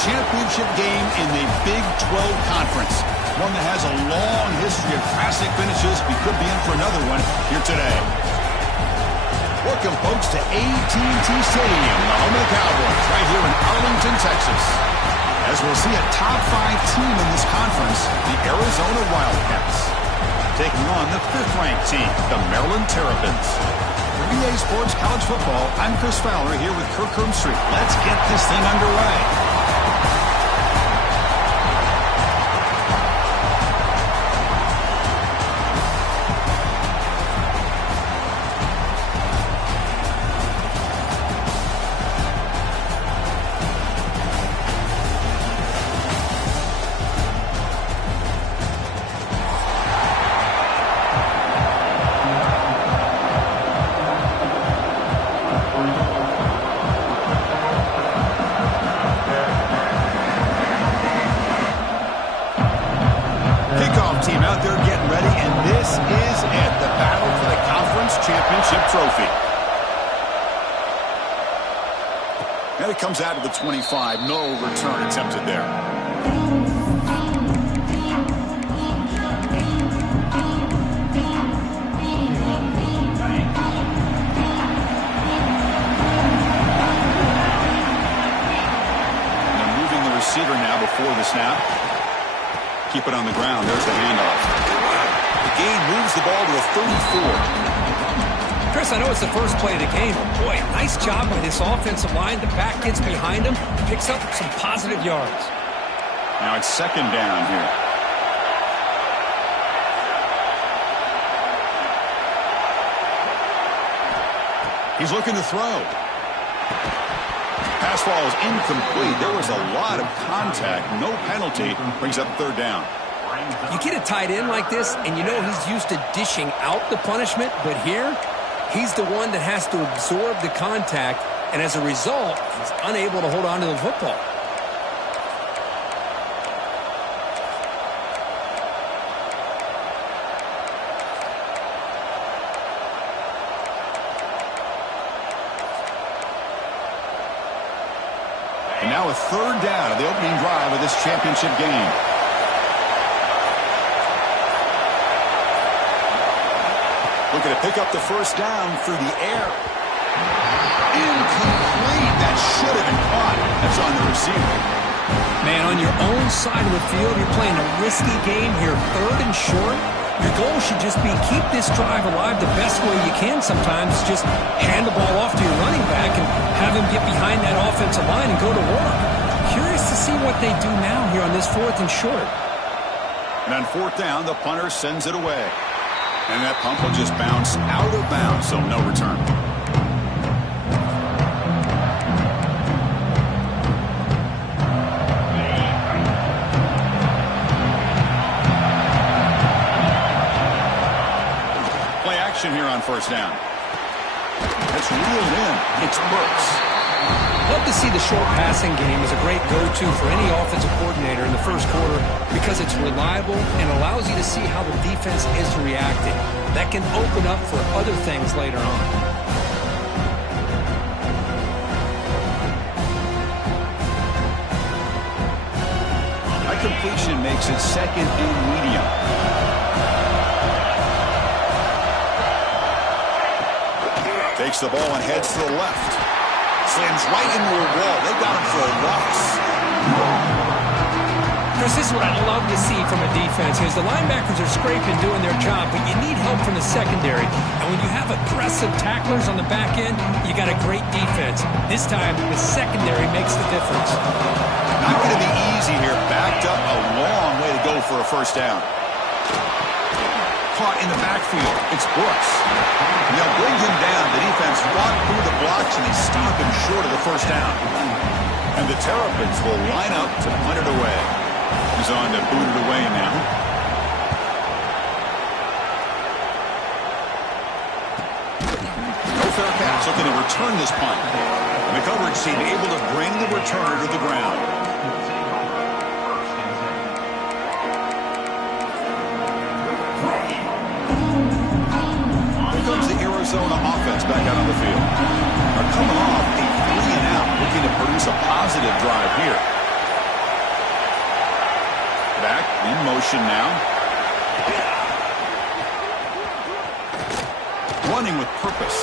championship game in the Big 12 Conference. One that has a long history of classic finishes. We could be in for another one here today. Welcome, folks, to AT&T Stadium, the home of the Cowboys, right here in Arlington, Texas. As we'll see a top 5 team in this conference, the Arizona Wildcats, taking on the 5th-ranked team, the Maryland Terrapins. For EA Sports College Football, I'm Chris Fowler here with Kirk Herbstreit. Let's get this thing underway. And it comes out of the 25. No return attempted there. They're moving the receiver now before the snap. Keep it on the ground. There's the handoff. The gain moves the ball to the 34. Chris, I know it's the first play of the game, but boy, nice job by this offensive line. The back gets behind him, picks up some positive yards. Now it's 2nd down here. He's looking to throw. Pass ball is incomplete. There was a lot of contact. No penalty. Brings up 3rd down. You get a tight end like this, and you know he's used to dishing out the punishment, but here, he's the one that has to absorb the contact, and as a result, he's unable to hold on to the football. And now a 3rd down of the opening drive of this championship game. Looking to pick up the 1st down through the air. Incomplete. That should have been caught. That's on the receiver. Man, on your own side of the field, you're playing a risky game here, 3rd and short. Your goal should just be keep this drive alive the best way you can sometimes. Just hand the ball off to your running back and have him get behind that offensive line and go to work. Curious to see what they do now here on this 4th and short. And on 4th down, the punter sends it away. And that pump will just bounce out of bounds, so no return. Play action here on 1st down. It's reeled in. It's Brooks. Love to see the short passing game as a great go-to for any offensive coordinator in the 1st quarter because it's reliable and allows you to see how the defense is reacting. That can open up for other things later on. A completion makes it 2nd and medium. Takes the ball and heads to the left. Slams right into a wall. They got him for a loss. Chris, this is what I love to see from a defense is the linebackers are scraping, doing their job, but you need help from the secondary. And when you have aggressive tacklers on the back end, you got a great defense. This time, the secondary makes the difference. Not going to be easy here. Backed up a long way to go for a 1st down. Caught in the backfield. It's Brooks. And they'll bring him down. The defense walked through the blocks, and they stop him short of the 1st down. And the Terrapins will line up to punt it away. He's on to boot it away now. No fair pass. Looking to return this punt. And the coverage team able to bring the returner to the ground. Arizona offense back out on the field. Are coming off a 3-and-out, looking to produce a positive drive here. Back in motion now. Running with purpose.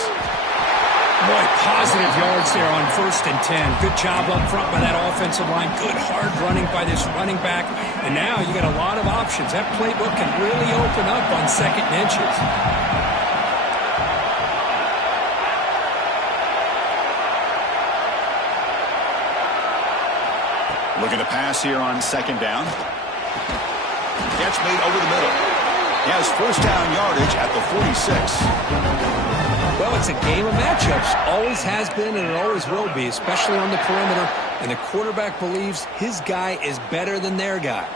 Boy, positive yards there on 1st and 10. Good job up front by that offensive line. Good hard running by this running back. And now you got a lot of options. That playbook can really open up on 2nd and inches. Looking to pass here on 2nd down. Catch made over the middle. He has 1st down yardage at the 46. Well, it's a game of matchups. Always has been and it always will be, especially on the perimeter. And the quarterback believes his guy is better than their guy.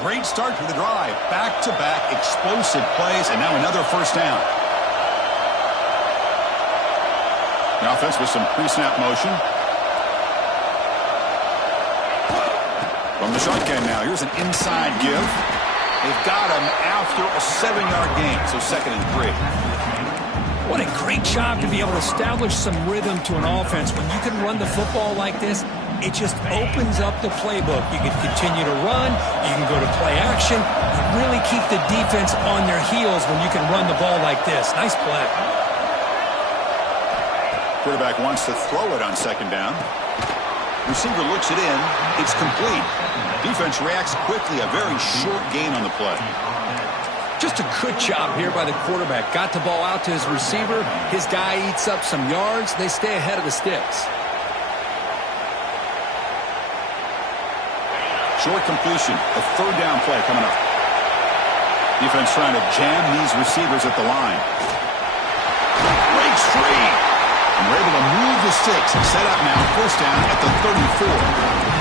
Great start to the drive. Back-to-back explosive plays, and now another 1st down. The offense with some pre-snap motion. From the shotgun now, here's an inside give. They've got him after a 7-yard gain, so 2nd and 3. What a great job to be able to establish some rhythm to an offense. When you can run the football like this, it just opens up the playbook. You can continue to run. You can go to play action. You really keep the defense on their heels when you can run the ball like this. Nice play. Quarterback wants to throw it on 2nd down. Receiver looks it in. It's complete. Defense reacts quickly. A very short gain on the play. Just a good job here by the quarterback. Got the ball out to his receiver. His guy eats up some yards. They stay ahead of the sticks. Short completion. A 3rd down play coming up. Defense trying to jam these receivers at the line. Breaks free. And we're able to move the sticks and set up now 1st down at the 34.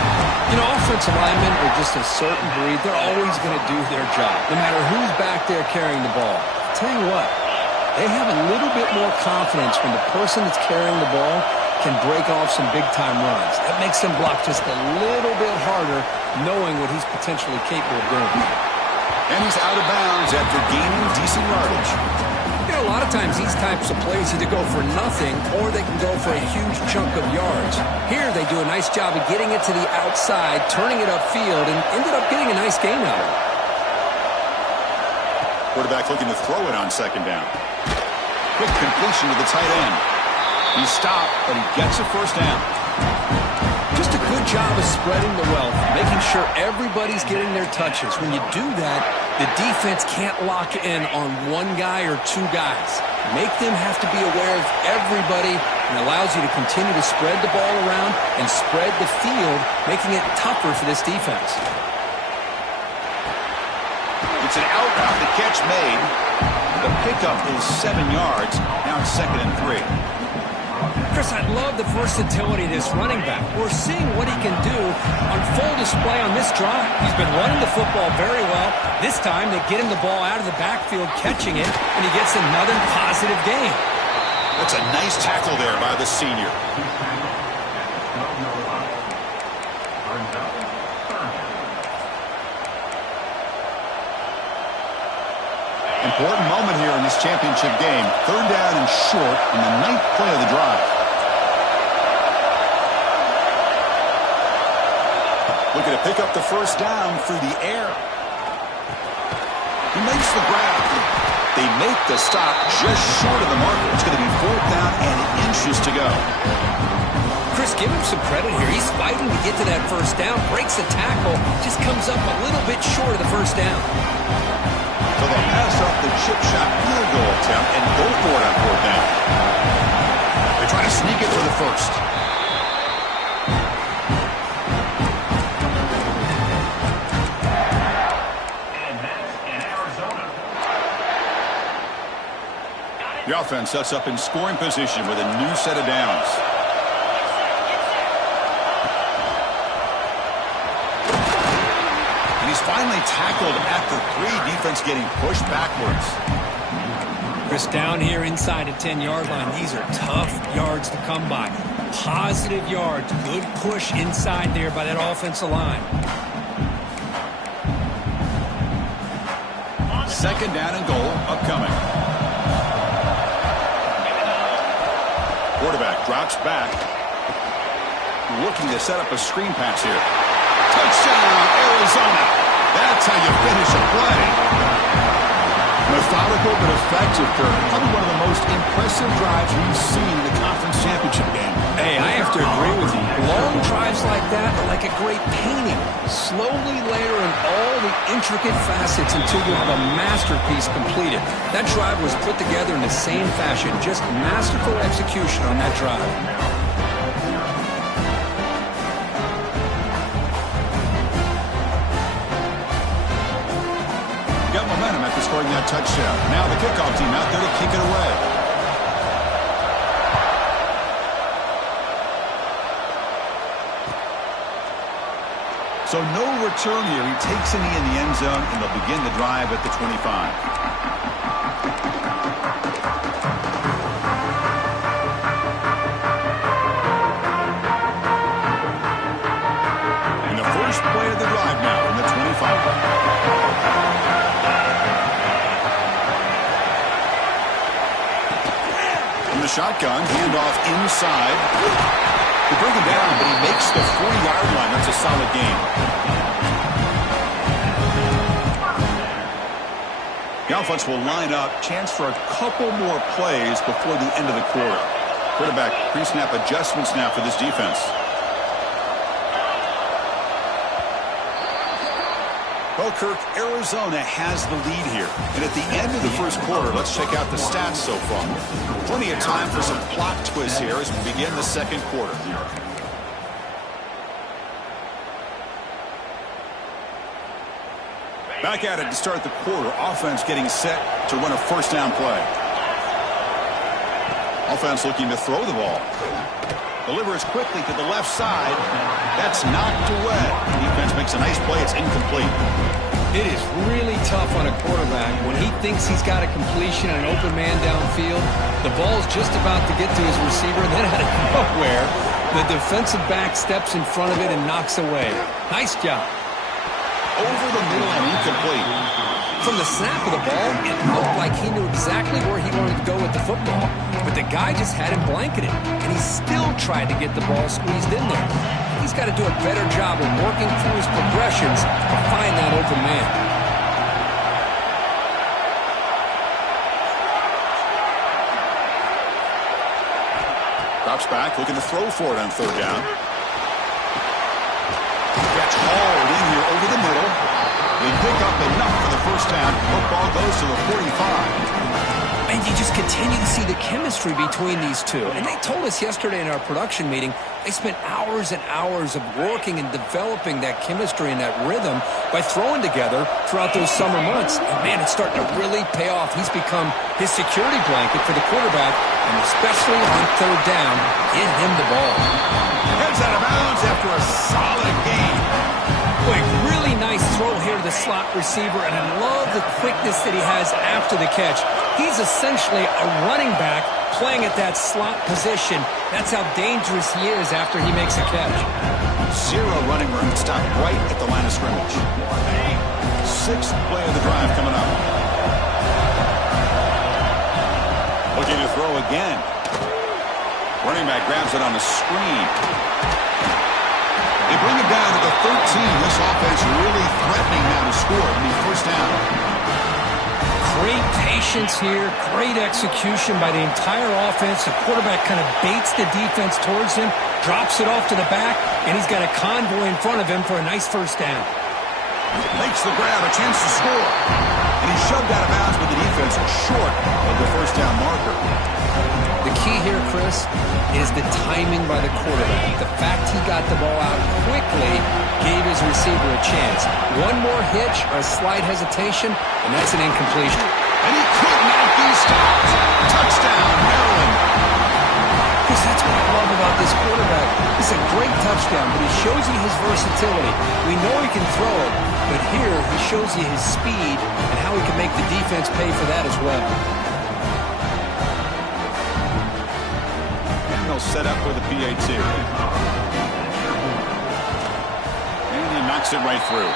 You know, offensive linemen are just a certain breed. They're always going to do their job, no matter who's back there carrying the ball. I'll tell you what, they have a little bit more confidence when the person that's carrying the ball can break off some big-time runs. That makes them block just a little bit harder, knowing what he's potentially capable of doing. And he's out of bounds after gaining decent yardage. You know, a lot of times these types of plays either go for nothing or they can go for a huge chunk of yards. Here they do a nice job of getting it to the outside, turning it upfield, and ended up getting a nice gain out of it. Quarterback looking to throw it on 2nd down. Quick completion to the tight end. He stopped, but he gets a 1st down. Just a good job of spreading the wealth, making sure everybody's getting their touches. When you do that, the defense can't lock in on one guy or 2 guys. Make them have to be aware of everybody, and allows you to continue to spread the ball around and spread the field, making it tougher for this defense. It's an out route. The catch made. The pickup is 7 yards. Now it's 2nd and 3. Chris, I love the versatility of this running back. We're seeing what he can do on full display on this drive. He's been running the football very well. This time, they get him the ball out of the backfield, catching it, and he gets another positive gain. That's a nice tackle there by the senior. Important moment here in this championship game. 3rd down and short in the 9th play of the drive. Looking to pick up the 1st down through the air. He makes the grab. They make the stop just short of the marker. It's going to be 4th down and inches to go. Chris, give him some credit here. He's fighting to get to that 1st down, breaks the tackle, just comes up a little bit short of the 1st down. So they'll pass up the chip shot field goal attempt and go for it on 4th down. They're trying to sneak it for the 1st. The offense sets up in scoring position with a new set of downs. And he's finally tackled at the 3. Defense getting pushed backwards. Chris, down here inside the 10-yard line, these are tough yards to come by. Positive yards, good push inside there by that offensive line. 2nd down and goal upcoming. Quarterback drops back. Looking to set up a screen pass here. Touchdown, Arizona. That's how you finish a play. Methodical but effective, Kirk. Probably one of the most impressive drives we've seen in the conference championship game. Hey, I have to agree with you. Long drives like that are like a great painting. Slowly layering all the intricate facets until you have a masterpiece completed. That drive was put together in the same fashion. Just masterful execution on that drive. Got momentum after scoring that touchdown. Now the kickoff team out there to kick it away. So no return here. He takes a knee in the end zone, and they'll begin the drive at the 25. And the first play of the drive now from the 25. From the shotgun, handoff inside. They bring him down, but he makes the 40-yard line. That's a solid gain. The offense will line up. Chance for a couple more plays before the end of the quarter. Quarterback pre-snap adjustments now for this defense. Well, Kirk, Arizona has the lead here. And at the end of the first quarter, let's check out the stats so far. Plenty of time for some plot twists here as we begin the second quarter. Back at it to start the quarter. Offense getting set to run a first down play. Offense looking to throw the ball. Delivers quickly to the left side. That's knocked away. Defense makes a nice play. It's incomplete. It is really tough on a quarterback when he thinks he's got a completion and an open man downfield. The ball's just about to get to his receiver, and then out of nowhere, the defensive back steps in front of it and knocks away. Nice job. Over the middle and incomplete. From the snap of the ball, it looked like he knew exactly where he wanted to go with the football. But the guy just had him blanketed, and he still tried to get the ball squeezed in there. He's got to do a better job of working through his progressions to find that open man. Drops back, looking to throw for it on third down. Gets hauled in here over the middle. They pick up enough for the first down. Football goes to the 45. And you just continue to see the chemistry between these two. And they told us yesterday in our production meeting, they spent hours and hours of working and developing that chemistry and that rhythm by throwing together throughout those summer months. And man, it's starting to really pay off. He's become his security blanket for the quarterback, and especially on third down, get him the ball. Heads out of bounds after a solid game. Boy, really nice throw here to the slot receiver, and I love the quickness that he has after the catch. He's essentially a running back playing at that slot position. That's how dangerous he is after he makes a catch. Zero running room, stopped right at the line of scrimmage. Sixth play of the drive coming up. Looking to throw again. Running back grabs it on the screen. They bring it down to the 13. This offense really threatening now to score. I mean, first down. Great patience here. Great execution by the entire offense. The quarterback kind of baits the defense towards him, drops it off to the back, and he's got a convoy in front of him for a nice first down. Makes the grab, a chance to score. And he shoved out of bounds, but the defense short of the first down marker. The key here, Chris, is the timing by the quarterback. The fact he got the ball out quickly gave his receiver a chance. One more hitch or a slight hesitation, and that's an incompletion. And he could not be stopped. Touchdown, Maryland. Chris, that's what I love about this quarterback. It's a great touchdown, but he shows you his versatility. We know he can throw it, but here he shows you his speed and how he can make the defense pay for that as well. Set up with a PAT. And he knocks it right through.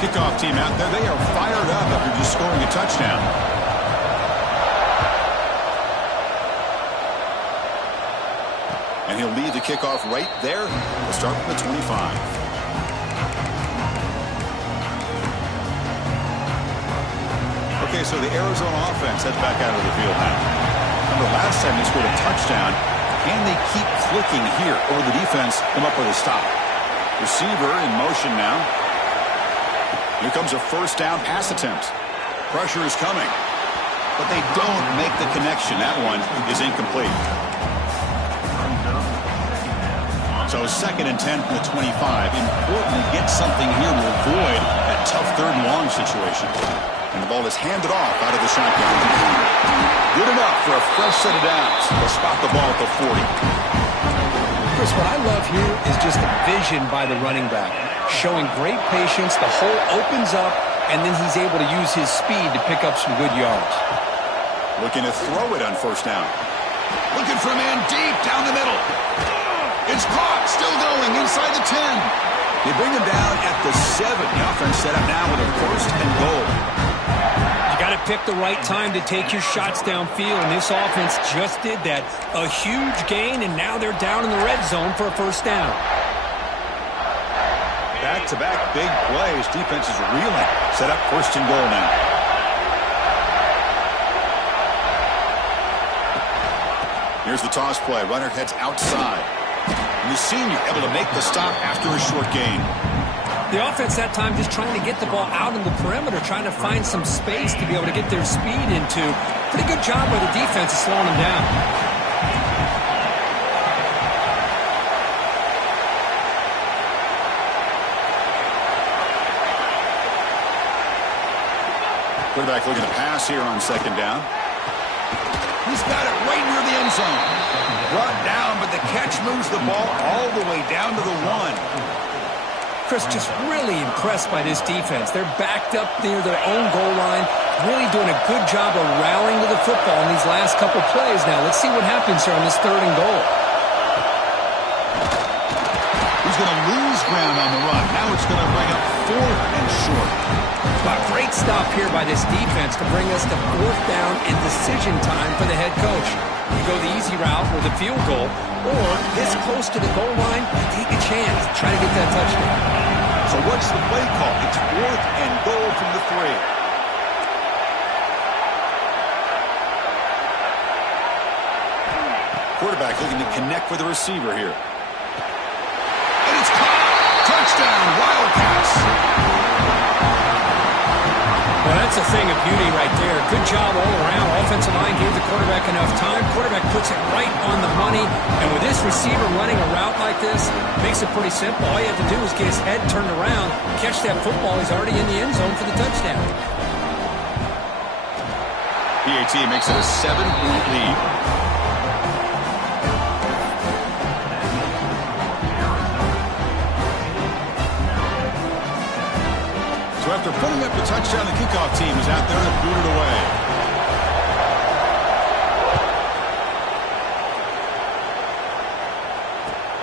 Kickoff team out there. They are fired up after just scoring a touchdown. And he'll lead the kickoff right there. We'll start from the 25. Okay, so the Arizona offense heads back out of the field now. Remember, last time they scored a touchdown. Can they keep clicking here, or will the defense come up with a stop? Receiver in motion now. Here comes a first down pass attempt. Pressure is coming, but they don't make the connection. That one is incomplete. So 2nd and 10 from the 25. Important to get something here to avoid that tough 3rd and long situation. And the ball is handed off out of the shotgun. Good enough for a fresh set of downs. They'll spot the ball at the 40. Chris, what I love here is just the vision by the running back. Showing great patience. The hole opens up, and then he's able to use his speed to pick up some good yards. Looking to throw it on 1st down. Looking for a man deep down the middle. It's caught. Still going inside the 10. They bring him down at the 7. The offense set up now with a 1st and goal. You got to pick the right time to take your shots downfield, and this offense just did that. A huge gain, and now they're down in the red zone for a 1st down. Back-to-back big plays. Defense is reeling. Set up 1st and goal now. Here's the toss play. Runner heads outside. And the senior able to make the stop after a short gain. The offense that time just trying to get the ball out in the perimeter, trying to find some space to be able to get their speed into. Pretty good job by the defense of slowing them down. Quarterback looking to pass here on 2nd down. He's got it right near the end zone. Brought down, but the catch moves the ball all the way down to the 1. Chris, just really impressed by this defense. They're backed up near their own goal line, really doing a good job of rallying to the football in these last couple plays. Now, let's see what happens here on this 3rd and goal. He's going to lose ground on the run. Now it's going to bring up 4th and short. A great stop here by this defense to bring us to 4th down and decision time for the head coach. You go the easy route with a field goal, or this close to the goal line, you take a chance. Try to get that touchdown. So what's the play call? It's 4th and goal from the 3. Quarterback looking to connect with the receiver here. And it's caught. Touchdown, Wildcats. Well, that's a thing of beauty right there. Good job all around. Offensive line gave the quarterback enough time. Quarterback puts it right on the money. And with this receiver running a route like this, makes it pretty simple. All you have to do is get his head turned around, catch that football. He's already in the end zone for the touchdown. PAT makes it a 7-point lead. So after putting up the touchdown, the kickoff team is out there to boot it away.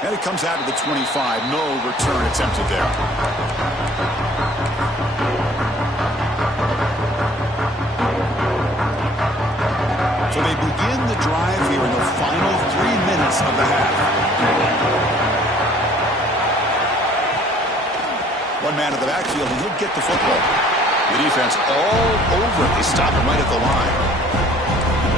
And it comes out to the 25. No return attempted there. So they begin the drive here in the final 3 minutes of the half. One man in the backfield, and he'll get the football. The defense all over it. They stop him right at the line.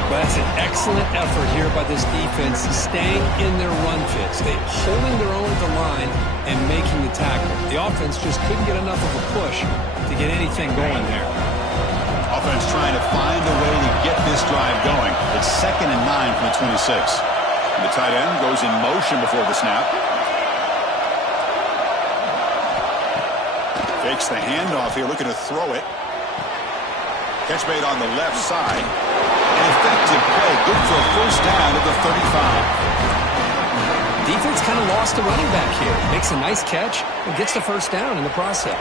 Well, that's an excellent effort here by this defense, staying in their run fits. They're holding their own at the line and making the tackle. The offense just couldn't get enough of a push to get anything going there. Offense trying to find a way to get this drive going. It's 2nd and 9 from the 26. And the tight end goes in motion before the snap. Fakes the handoff here, looking to throw it. Catch made on the left side. An effective play, good for a 1st down at the 35. Defense kind of lost the running back here. Makes a nice catch and gets the 1st down in the process.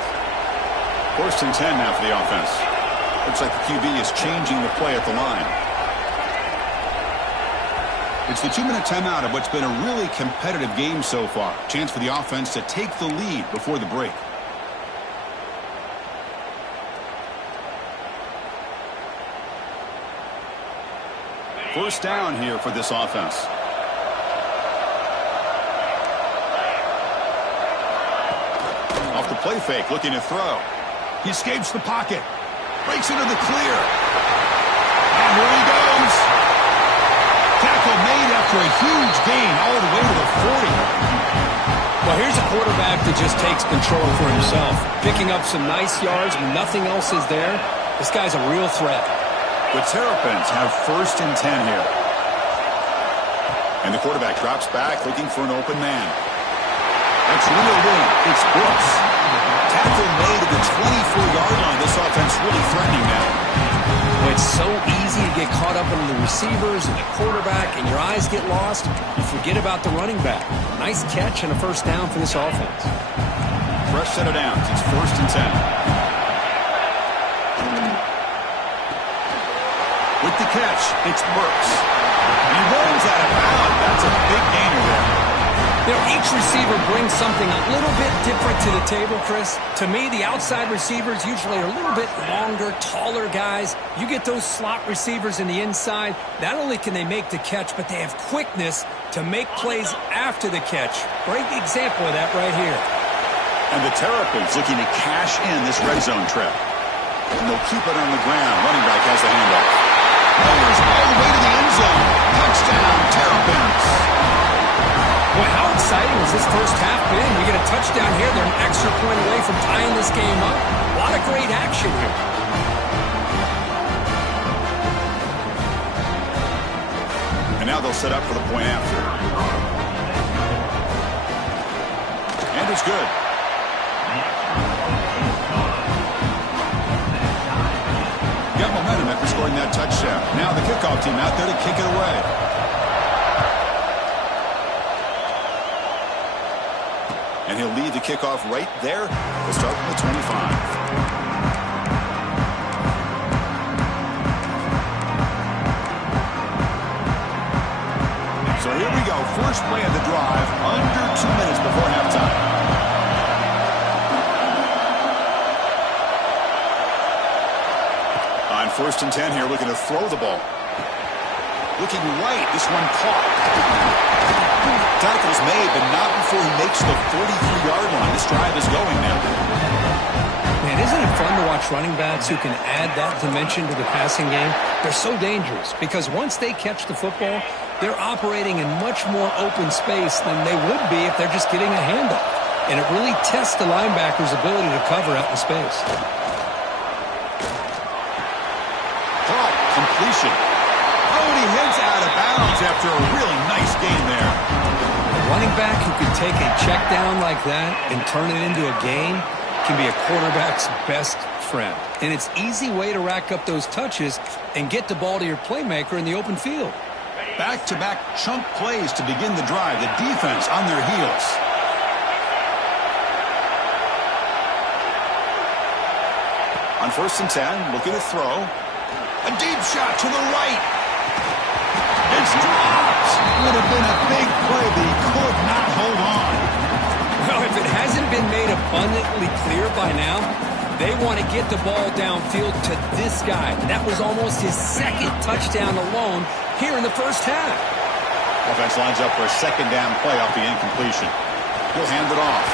1st and 10 now for the offense. Looks like the QB is changing the play at the line. It's the 2-minute timeout of what's been a really competitive game so far. Chance for the offense to take the lead before the break. First down here for this offense. play fake, looking to throw. He escapes the pocket. Breaks into the clear. And here he goes. Tackle made after a huge gain all the way to the 40. Well, here's a quarterback that just takes control for himself. Picking up some nice yards when nothing else is there. This guy's a real threat. The Terrapins have 1st and 10 here. And the quarterback drops back looking for an open man. That's reeled in. It's Brooks. Tackle made at the 24-yard line. This offense really threatening now. It's so easy to get caught up in the receivers and the quarterback, and your eyes get lost. You forget about the running back. Nice catch and a 1st down for this offense. Fresh set of downs. It's 1st and 10. With the catch, it's Brooks. And he rolls out of bounds. That's a big gainer there. You know, each receiver brings something a little bit different to the table, Chris. To me, the outside receivers usually are a little bit longer, taller guys. You get those slot receivers in the inside, not only can they make the catch, but they have quickness to make plays after the catch. Great example of that right here. And the Terrapins looking to cash in this red zone trip. And they'll keep it on the ground. Running back has the handoff. Runners all the way to the end zone. Touchdown, Terrapins. Boy, how exciting has this first half been? We get a touchdown here. They're an extra point away from tying this game up. A lot of great action here. And now they'll set up for the point after. And it's good. Got momentum after scoring that touchdown. Now the kickoff team out there to kick it away. And he'll lead the kickoff right there. We'll start from the 25. So here we go. First play of the drive. Under 2 minutes before halftime. On 1st and 10 here, looking to throw the ball. Looking right. This one caught. Tackle's made, but not before he makes the 43-yard line. This drive is going now. Man, isn't it fun to watch running backs who can add that dimension to the passing game? They're so dangerous because once they catch the football, they're operating in much more open space than they would be if they're just getting a handoff. And it really tests the linebacker's ability to cover out in space. Caught. Completion. Oh, and he heads out of bounds after a really nice game there. Running back who can take a check down like that and turn it into a gain can be a quarterback's best friend. And it's an easy way to rack up those touches and get the ball to your playmaker in the open field. Back-to-back chunk plays to begin the drive. The defense on their heels. On 1st and 10, looking to throw. A deep shot to the right. It's dropped. Would have been a big play, but he could not hold on. Well, if it hasn't been made abundantly clear by now, they want to get the ball downfield to this guy. That was almost his 2nd touchdown alone here in the first half. Offense lines up for a 2nd down play off the incompletion. He'll hand it off.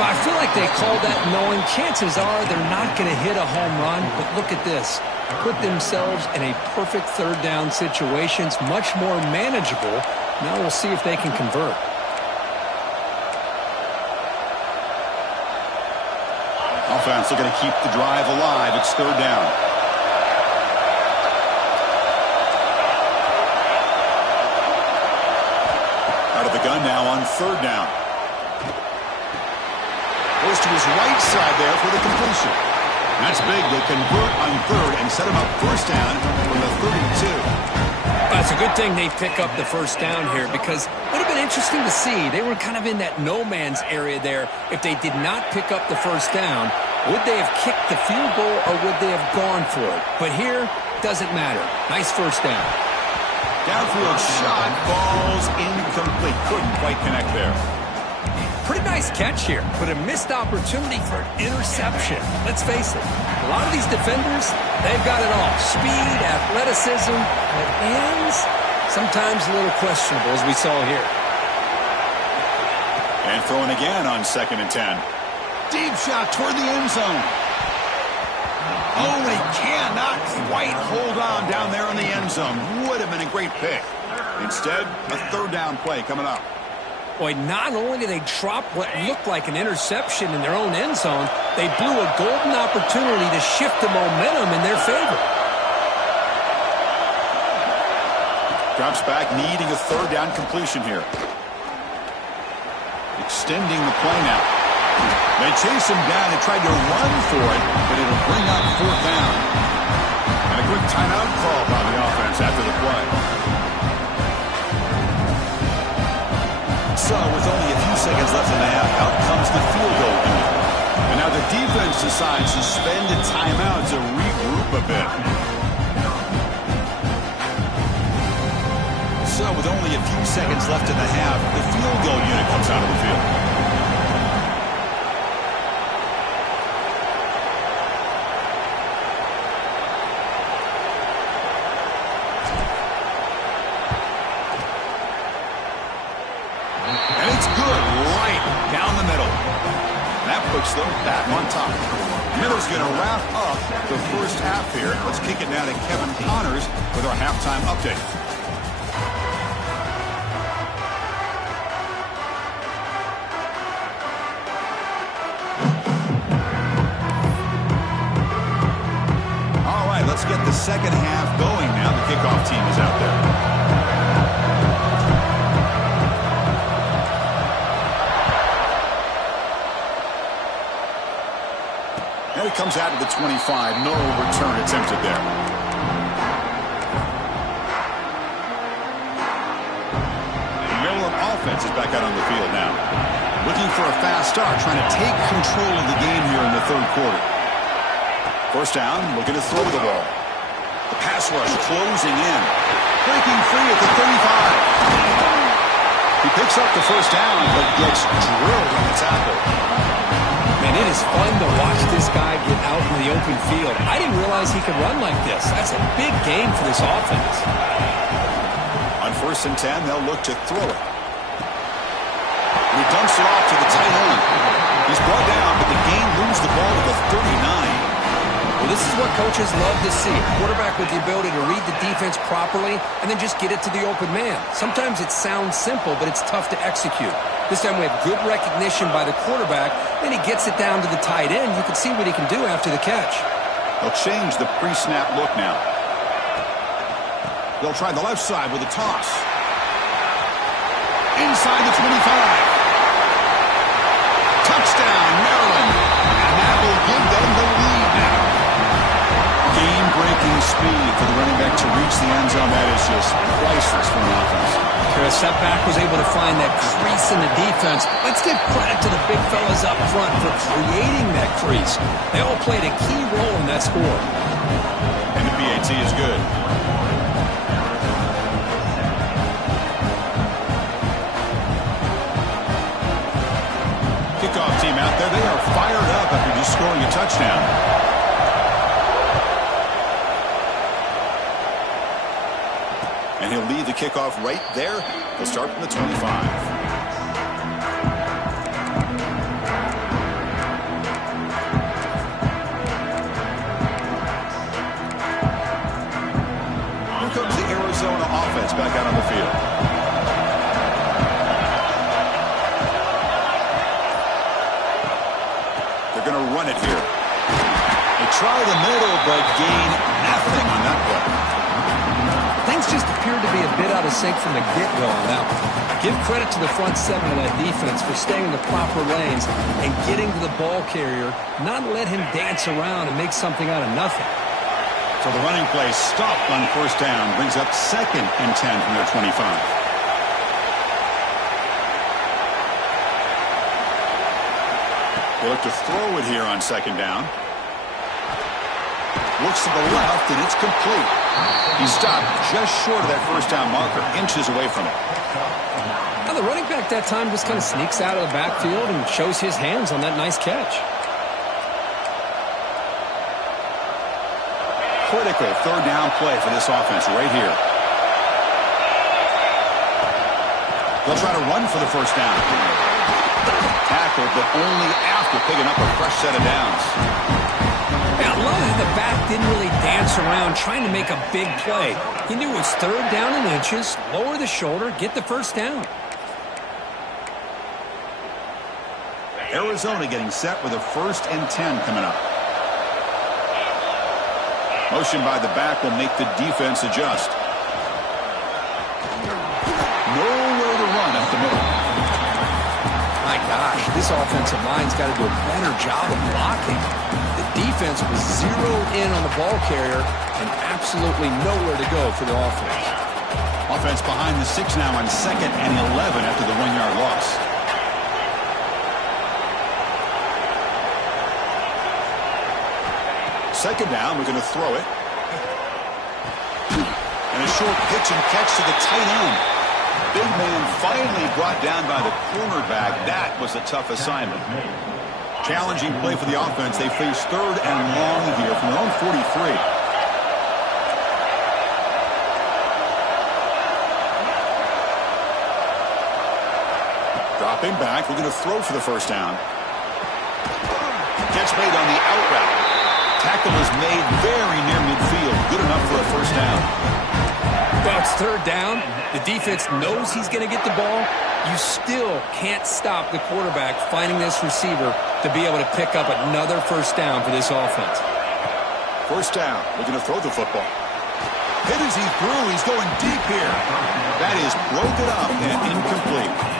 Well, I feel like they called that knowing chances are they're not going to hit a home run, but look at this. Put themselves in a perfect 3rd down situations, much more manageable. Now we'll see if they can convert. Offense looking to keep the drive alive. It's 3rd down. Out of the gun now on 3rd down. Goes to his right side there for the completion. That's big. They convert on 3rd and set him up 1st down from the 32. It's a good thing they pick up the 1st down here because it would have been interesting to see. They were kind of in that no man's area there. If they did not pick up the 1st down, would they have kicked the field goal or would they have gone for it? But here, doesn't matter. Nice 1st down. Downfield shot, falls incomplete. Couldn't quite connect there. Pretty nice catch here, but a missed opportunity for an interception. Let's face it, a lot of these defenders, they've got it all. Speed, athleticism, but hands, sometimes a little questionable, as we saw here. And throwing again on 2nd and 10. Deep shot toward the end zone. Oh, they cannot quite hold on down there in the end zone. Would have been a great pick. Instead, a third down play coming up. Boy, not only did they drop what looked like an interception in their own end zone, they blew a golden opportunity to shift the momentum in their favor. Drops back, needing a third down completion here. Extending the play now. They chase him down and tried to run for it, but it'll bring up fourth down. And a quick timeout call by the offense after the play. So, with only a few seconds left in the half, out comes the field goal unit. And now the defense decides to spend a timeout to regroup a bit. So, with only a few seconds left in the half, the field goal unit comes out of the field. And it's good right down the middle. That puts them back on top. Miller's going to wrap up the first half here. Let's kick it down to Kevin Connors with our halftime update. All right, let's get the second half going now. The kickoff team is out there. And it comes out of the 25. No return attempted there. Miller offense is back out on the field now. Looking for a fast start, trying to take control of the game here in the third quarter. First down, looking to throw the ball. The pass rush closing in. Breaking free at the 35. He picks up the first down, but gets drilled on the tackle. Man, it is fun to watch this guy get out in the open field. I didn't realize he could run like this. That's a big game for this offense. On first and 10, they'll look to throw it. He dumps it off to the tight end. He's brought down, but the game moves the ball to the 39. Well, this is what coaches love to see. A quarterback with the ability to read the defense properly and then just get it to the open man. Sometimes it sounds simple, but it's tough to execute. This time we have good recognition by the quarterback. Then he gets it down to the tight end. You can see what he can do after the catch. They'll change the pre-snap look now. They'll try the left side with a toss. Inside the 25. Touchdown, Maryland. And that will give them the lead now. Game-breaking speed for the running back to reach the end zone. That is just priceless for an offense. That back was able to find that crease in the defense. Let's give credit to the big fellas up front for creating that crease. They all played a key role in that score. And the PAT is good. Kickoff team out there. They are fired up after just scoring a touchdown. And he'll lead the kickoff right there. He'll start from the 25. Here comes the Arizona offense back out on the field. They're going to run it here. They try the middle, but gain nothing on that play. Things just appeared to be a bit out of sync from the get-go on that one. Give credit to the front seven of that defense for staying in the proper lanes and getting to the ball carrier, not let him dance around and make something out of nothing. So the running play stopped on first down, brings up 2nd and 10 from their 25. They look to throw it here on 2nd down. Looks to the left, and it's complete. He stopped just short of that first down marker, inches away from it. Now the running back that time just kind of sneaks out of the backfield and shows his hands on that nice catch. Critical third down play for this offense right here. They'll try to run for the first down. tackle, but only after picking up a fresh set of downs. Yeah, I love that the back didn't really dance around trying to make a big play. He knew it was third down in inches, lower the shoulder, get the first down. Arizona getting set with a 1st and 10 coming up. Motion by the back will make the defense adjust. Nowhere to run up the middle. My gosh, this offensive line's got to do a better job of blocking. The defense was zeroed in on the ball carrier and absolutely nowhere to go for the offense. Offense behind the 6 now on 2nd and 11 after the 1-yard loss. Second down, we're going to throw it. And a short pitch and catch to the tight end. Big man finally brought down by the cornerback. That was a tough assignment. Challenging play for the offense. They face 3rd and long here from their own 43. Dropping back, we're going to throw for the first down. Catch made on the out route. Tackle is made very near midfield. Good enough for a first down. Well, it's third down. The defense knows he's going to get the ball. You still can't stop the quarterback finding this receiver to be able to pick up another first down for this offense. First down. We're going to throw the football. Hit as he threw. He's going deep here. That is broken up and incomplete.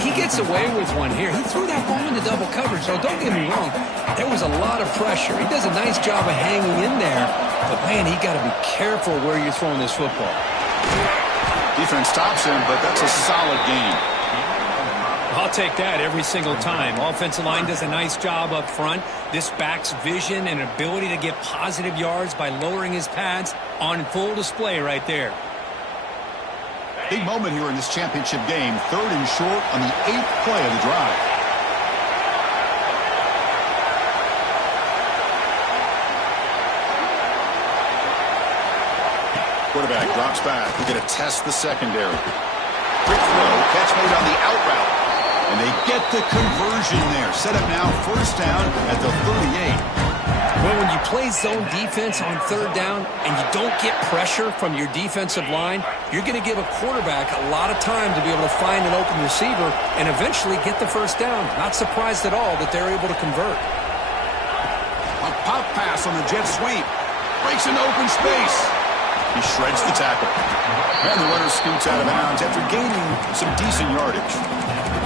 He gets away with one here. He threw that ball into double coverage. So don't get me wrong. There was a lot of pressure. He does a nice job of hanging in there. But, man, he got to be careful where you're throwing this football. Defense stops him, but that's a solid gain. I'll take that every single time. Offensive line does a nice job up front. This back's vision and ability to get positive yards by lowering his pads on full display right there. Big moment here in this championship game. 3rd and short on the 8th play of the drive. Quarterback drops back. We're going to test the secondary. Quick throw. Catch made on the out route. And they get the conversion there. Set up now 1st down at the 38. Well, when you play zone defense on third down and you don't get pressure from your defensive line, you're going to give a quarterback a lot of time to be able to find an open receiver and eventually get the first down. Not surprised at all that they're able to convert. A pop pass on the jet sweep. Breaks into open space. He shreds the tackle. And the runner scoots out of bounds after gaining some decent yardage.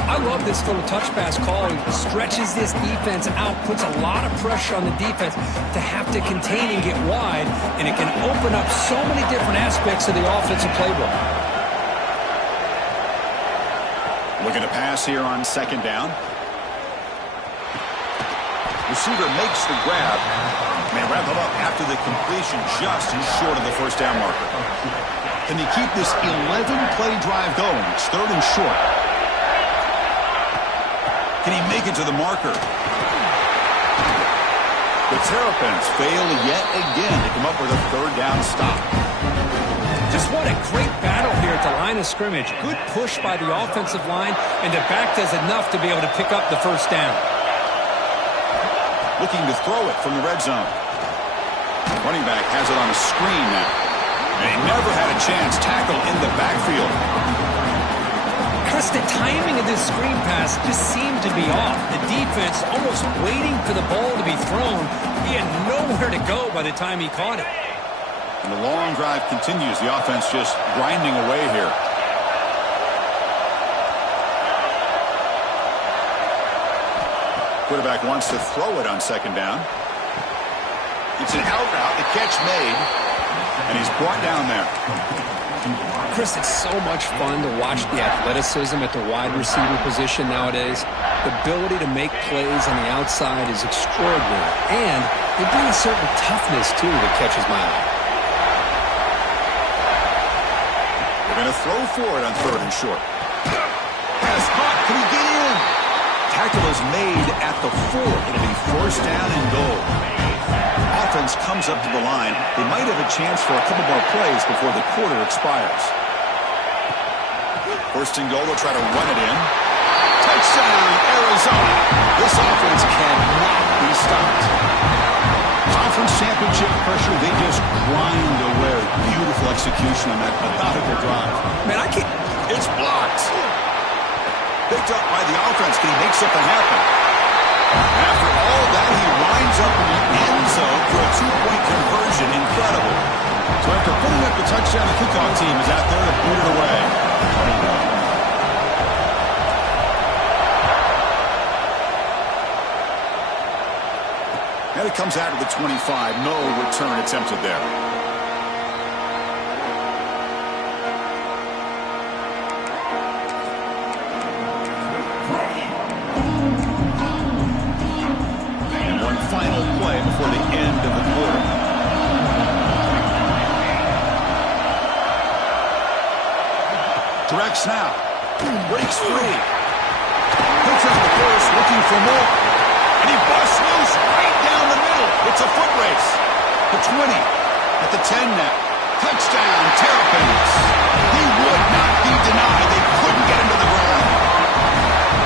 I love this little touch pass call. He stretches this defense out, puts a lot of pressure on the defense to have to contain and get wide, and it can open up so many different aspects of the offensive playbook. Looking to pass here on 2nd down. Receiver makes the grab. May wrap him up after the completion, just short of the first down marker. Can they keep this 11-play drive going? It's 3rd and short. Can he make it to the marker? The Terrapins fail yet again to come up with a 3rd down stop. Just what a great battle here at the line of scrimmage. Good push by the offensive line, and the back does enough to be able to pick up the first down. Looking to throw it from the red zone. Running back has it on a screen now. And he never had a chance. Tackle in the backfield. Chris, the timing of this screen pass just seemed to be off. The defense almost waiting for the ball to be thrown. He had nowhere to go by the time he caught it. And the long drive continues. The offense just grinding away here. Quarterback wants to throw it on 2nd down. It's an out route. The catch made. And he's brought down there. Chris, it's so much fun to watch the athleticism at the wide receiver position nowadays. The ability to make plays on the outside is extraordinary. And they bring a certain toughness, too, that catches my eye. They're going to throw for it on 3rd and short. Pass caught. Can he get in? Tackle is made at the 4. It'll be first down and goal. Offense comes up to the line. They might have a chance for a couple more plays before the quarter expires. 1st and goal, they'll try to run it in. Touchdown, Arizona. This offense cannot be stopped. Conference championship pressure, they just grind away. Beautiful execution on that methodical drive. Man, I can't. It's blocked. Picked up by the offense. Can he make something happen? After all that, he winds up in the end zone for a two-point conversion. Incredible. So after putting up the touchdown, the kickoff team is out there to boot it away. And it comes out of the 25. No return attempted there. And one final play before the end of the quarter. Direct snap. Breaks free. Puts out the course, looking for more. And he busts loose right down the middle. It's a foot race. The 20. At the 10 now. Touchdown, Terrapins. He would not be denied. They couldn't get him to the ground.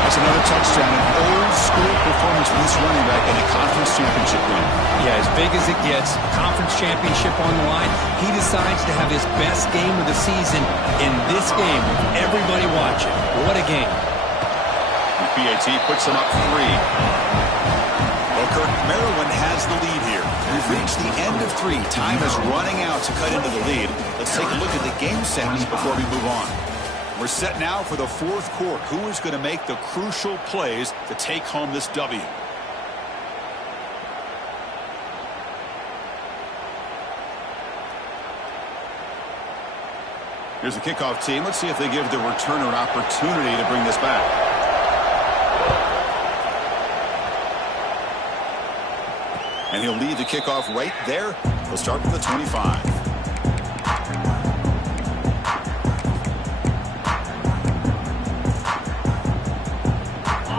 That's another touchdown. An old school performance for this running back in a conference championship win. Yeah, as big as it gets, conference championship on the line. He decides to have his best game of the season in this game with everybody watching. What a game. PAT puts him up 3. Well, Kirk, Maryland has the lead here. We've reached the end of 3. Time is running out to cut into the lead. Let's take a look at the game settings before we move on. We're set now for the fourth quarter. Who is going to make the crucial plays to take home this W? Here's the kickoff team. Let's see if they give the returner an opportunity to bring this back. And he'll lead the kickoff right there. He'll start from the 25.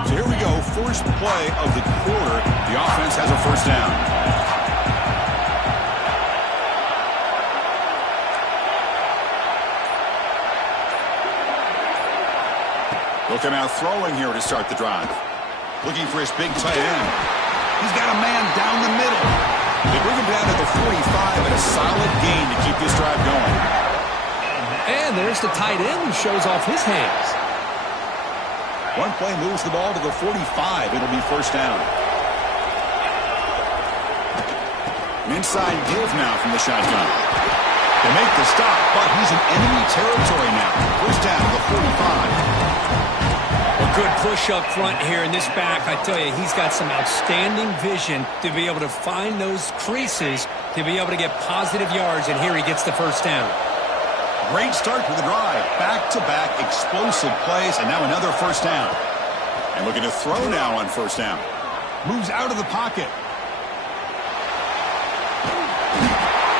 So here we go. First play of the quarter. The offense has a first down. He'll come out throwing here to start the drive. Looking for his big tight end. He's got a man down the middle. They bring him down to the 45 and a solid gain to keep this drive going. And there's the tight end who shows off his hands. One play moves the ball to the 45. It'll be first down. An inside give now from the shotgun. They make the stop, but he's in enemy territory now. First down to the 45. A good push up front here in this back. I tell you, he's got some outstanding vision to be able to find those creases, to be able to get positive yards, and here he gets the first down. Great start to the drive. Back-to-back explosive plays, and now another first down. And looking to throw now on first down. Moves out of the pocket.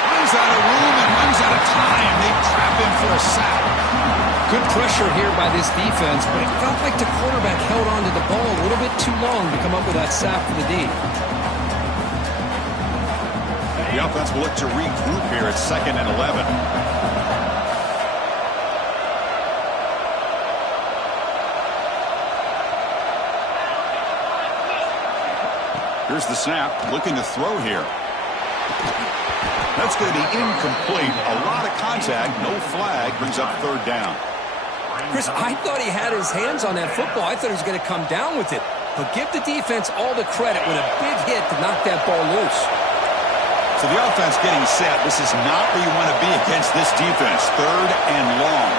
Runs out of room and runs out of time. They trap him for a sack. Good pressure here by this defense, but it felt like the quarterback held on to the ball a little bit too long to come up with that sack for the D. The offense will look to regroup here at 2nd and 11. Here's the snap, looking to throw here. That's going to be incomplete. A lot of contact, no flag, brings up third down. Chris, I thought he had his hands on that football. I thought he was going to come down with it. But give the defense all the credit with a big hit to knock that ball loose. So the offense getting set. This is not where you want to be against this defense. 3rd and long.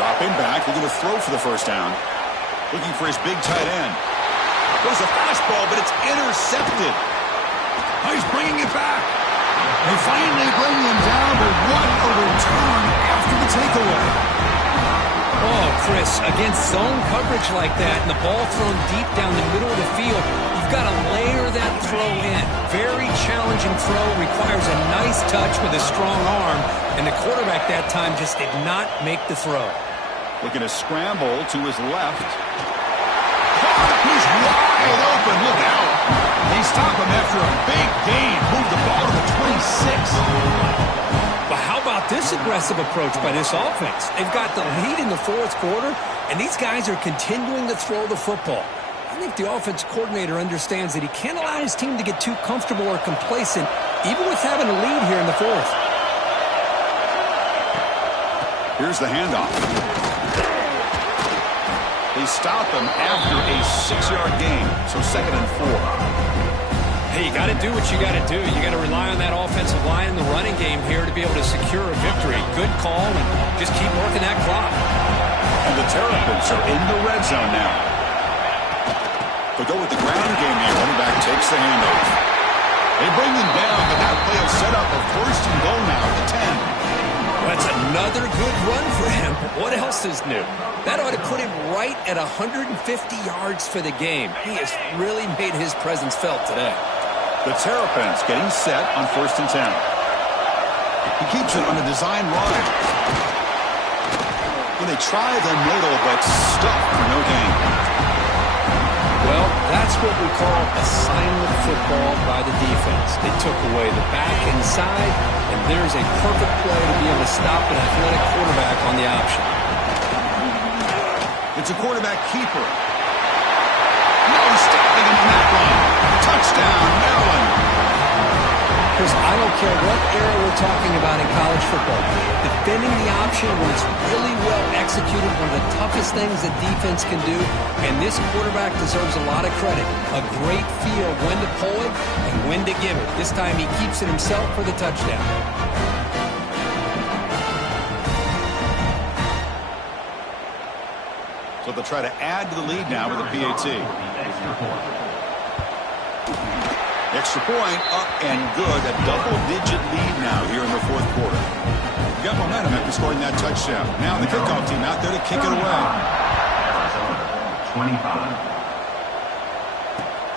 Dropping back, looking to throw for the first down. Looking for his big tight end. Goes a fastball, but it's intercepted. Oh, he's bringing it back. They finally bring him down, but what a return after the takeaway. Oh, Chris, against zone coverage like that and the ball thrown deep down the middle of the field, you've got to layer that throw in. Very challenging throw, requires a nice touch with a strong arm, and the quarterback that time just did not make the throw. Looking to scramble to his left. He's wide open. Look out. They stop him after a big gain. Move the ball to the 26. But how about this aggressive approach by this offense? They've got the lead in the fourth quarter, and these guys are continuing to throw the football. I think the offense coordinator understands that he can't allow his team to get too comfortable or complacent, even with having a lead here in the fourth. Here's the handoff. They stop him after a 6-yard gain, so 2nd and 4. Hey, you got to do what you got to do. You got to rely on that offensive line in the running game here to be able to secure a victory. Good call, and just keep working that clock. And the Terrapins are in the red zone now. They'll go with the ground game here. Running back takes the handoff. They bring them down, but that play will set up a 1st and goal now at the 10. That's another good run for him. But what else is new? That ought to put him right at 150 yards for the game. He has really made his presence felt today. The Terrapins getting set on 1st and 10. He keeps it on a design run. Well, they try the middle, but stuck for no gain. Well, that's what we call assignment football by the defense. They took away the back inside, and there's a perfect play to be able to stop an athletic quarterback on the option. It's a quarterback keeper. No stopping him on that run. Touchdown, Maryland. Chris, I don't care what era we're talking about in college football. Defending the option when it's really well executed, one of the toughest things that defense can do, and this quarterback deserves a lot of credit. A great feel of when to pull it and when to give it. This time he keeps it himself for the touchdown. So they'll try to add to the lead now with a PAT. Extra point up and good. A double-digit lead now here in the fourth quarter. You got momentum after scoring that touchdown. Now the kickoff team out there to kick it away. 25.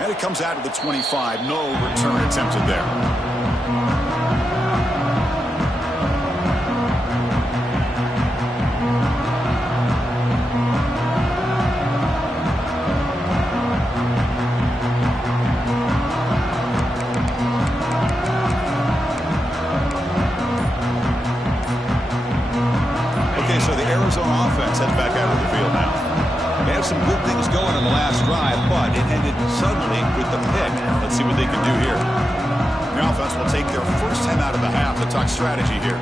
And it comes out of the 25. No return attempted there. So the Arizona offense heads back out of the field now. They have some good things going in the last drive, but it ended suddenly with the pick. Let's see what they can do here. The offense will take their first time out of the half to talk strategy here.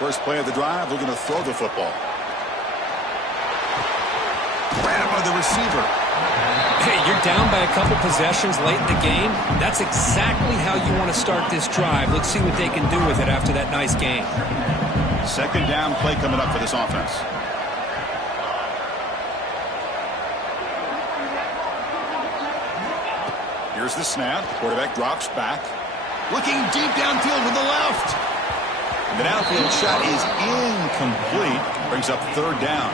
First play of the drive, they're going to throw the football. Ran by the receiver. Hey, you're down by a couple possessions late in the game. That's exactly how you want to start this drive. Let's see what they can do with it after that nice game. 2nd down play coming up for this offense. Here's the snap. Quarterback drops back. Looking deep downfield with the left. The downfield shot is incomplete. Brings up 3rd down.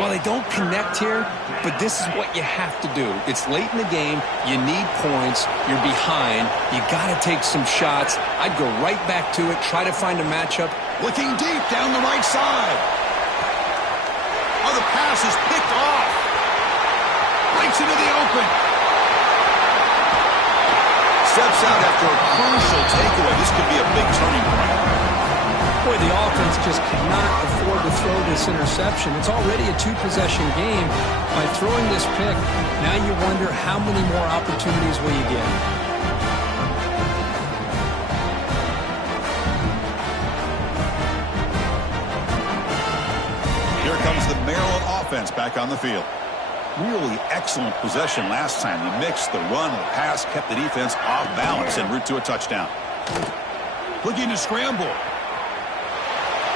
Well, they don't connect here, but this is what you have to do. It's late in the game. You need points. You're behind. You got to take some shots. I'd go right back to it, try to find a matchup. Looking deep down the right side. Oh, the pass is picked off. Breaks into the open. Steps out after a crucial takeaway. This could be a big turning point. Boy, the offense just cannot afford to throw this interception. It's already a 2-possession game. By throwing this pick, now you wonder how many more opportunities will you get. Here comes the Maryland offense back on the field. Really excellent possession last time. You mixed the run, the pass, kept the defense off balance en route to a touchdown. Looking to scramble.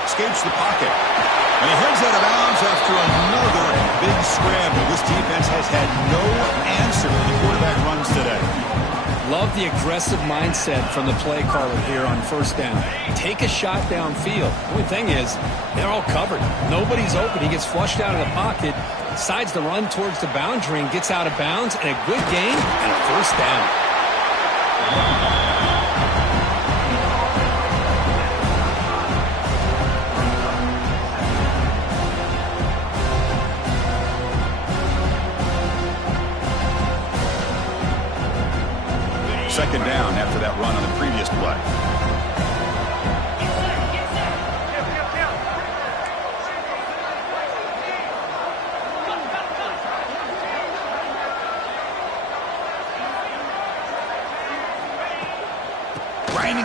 Escapes the pocket. And he heads out of bounds after another big scramble. This defense has had no answer to the quarterback runs today. Love the aggressive mindset from the play caller here on 1st down. Take a shot downfield. The only thing is, they're all covered. Nobody's open. He gets flushed out of the pocket, decides to run towards the boundary and gets out of bounds, and a good gain and a 1st down.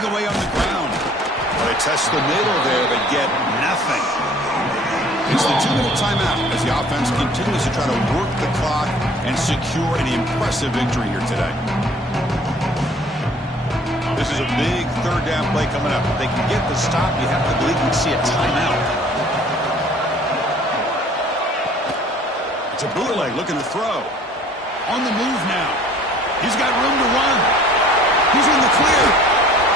running away on the ground. Well, they test the middle there, but get nothing. It's the 2-minute timeout as the offense continues to try to work the clock and secure an impressive victory here today. This is a big third down play coming up. If they can get the stop, you have to believe we'd see a timeout. It's a bootleg looking to throw. On the move now. He's got room to run. He's in the clear.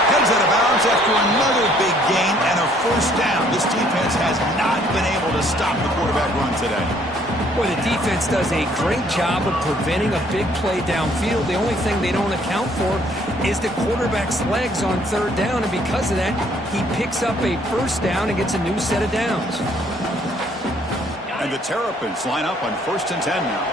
Heads out of bounds after another big gain and a first down. This defense has not been able to stop the quarterback run today. Boy, the defense does a great job of preventing a big play downfield. The only thing they don't account for is the quarterback's legs on third down, and because of that, he picks up a first down and gets a new set of downs. And the Terrapins line up on 1st and 10 now.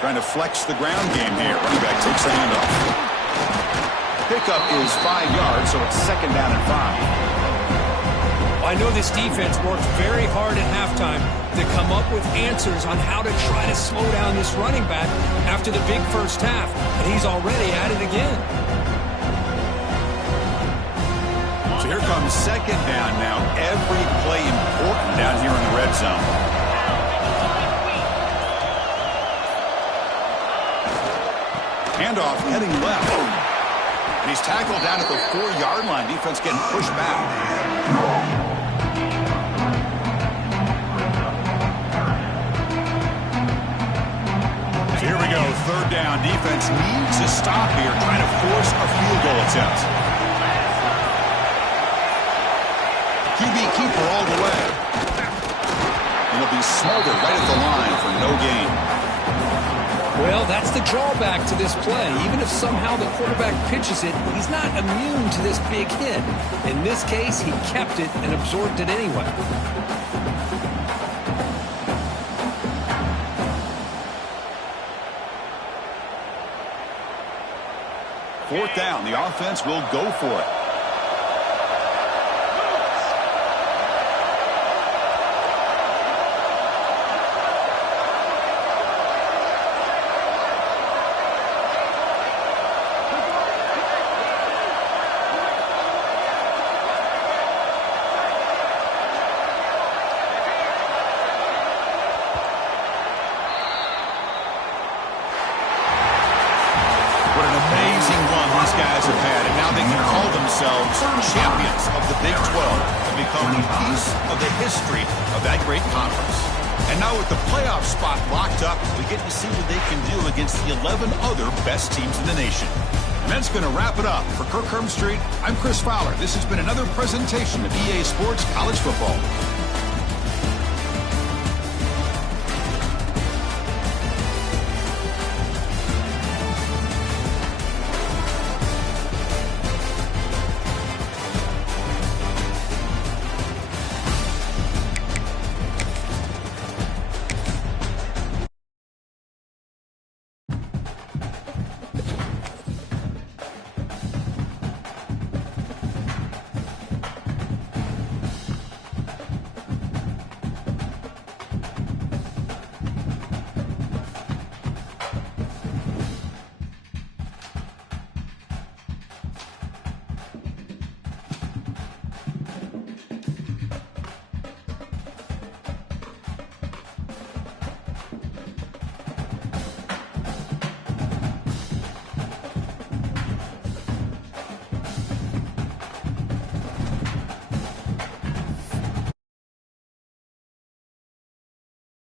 Trying to flex the ground game here. Running back takes the handoff. Pickup is 5 yards, so it's 2nd down and 5. I know this defense worked very hard at halftime to come up with answers on how to try to slow down this running back after the big first half, and he's already at it again. So here comes 2nd down now. Every play important down here in the red zone. Handoff heading left. And he's tackled down at the 4-yard line. Defense getting pushed back. So here we go. 3rd down. Defense needs a stop here, trying to force a field goal attempt. QB keeper all the way. And he'll be smothered right at the line for no gain. Well, that's the drawback to this play. Even if somehow the quarterback pitches it, he's not immune to this big hit. In this case, he kept it and absorbed it anyway. Fourth down, the offense will go for it. Champions of the Big 12 have become a piece of the history of that great conference. And now with the playoff spot locked up, we get to see what they can do against the 11 other best teams in the nation. And that's going to wrap it up. For Kirk Street, I'm Chris Fowler. This has been another presentation of EA Sports College Football.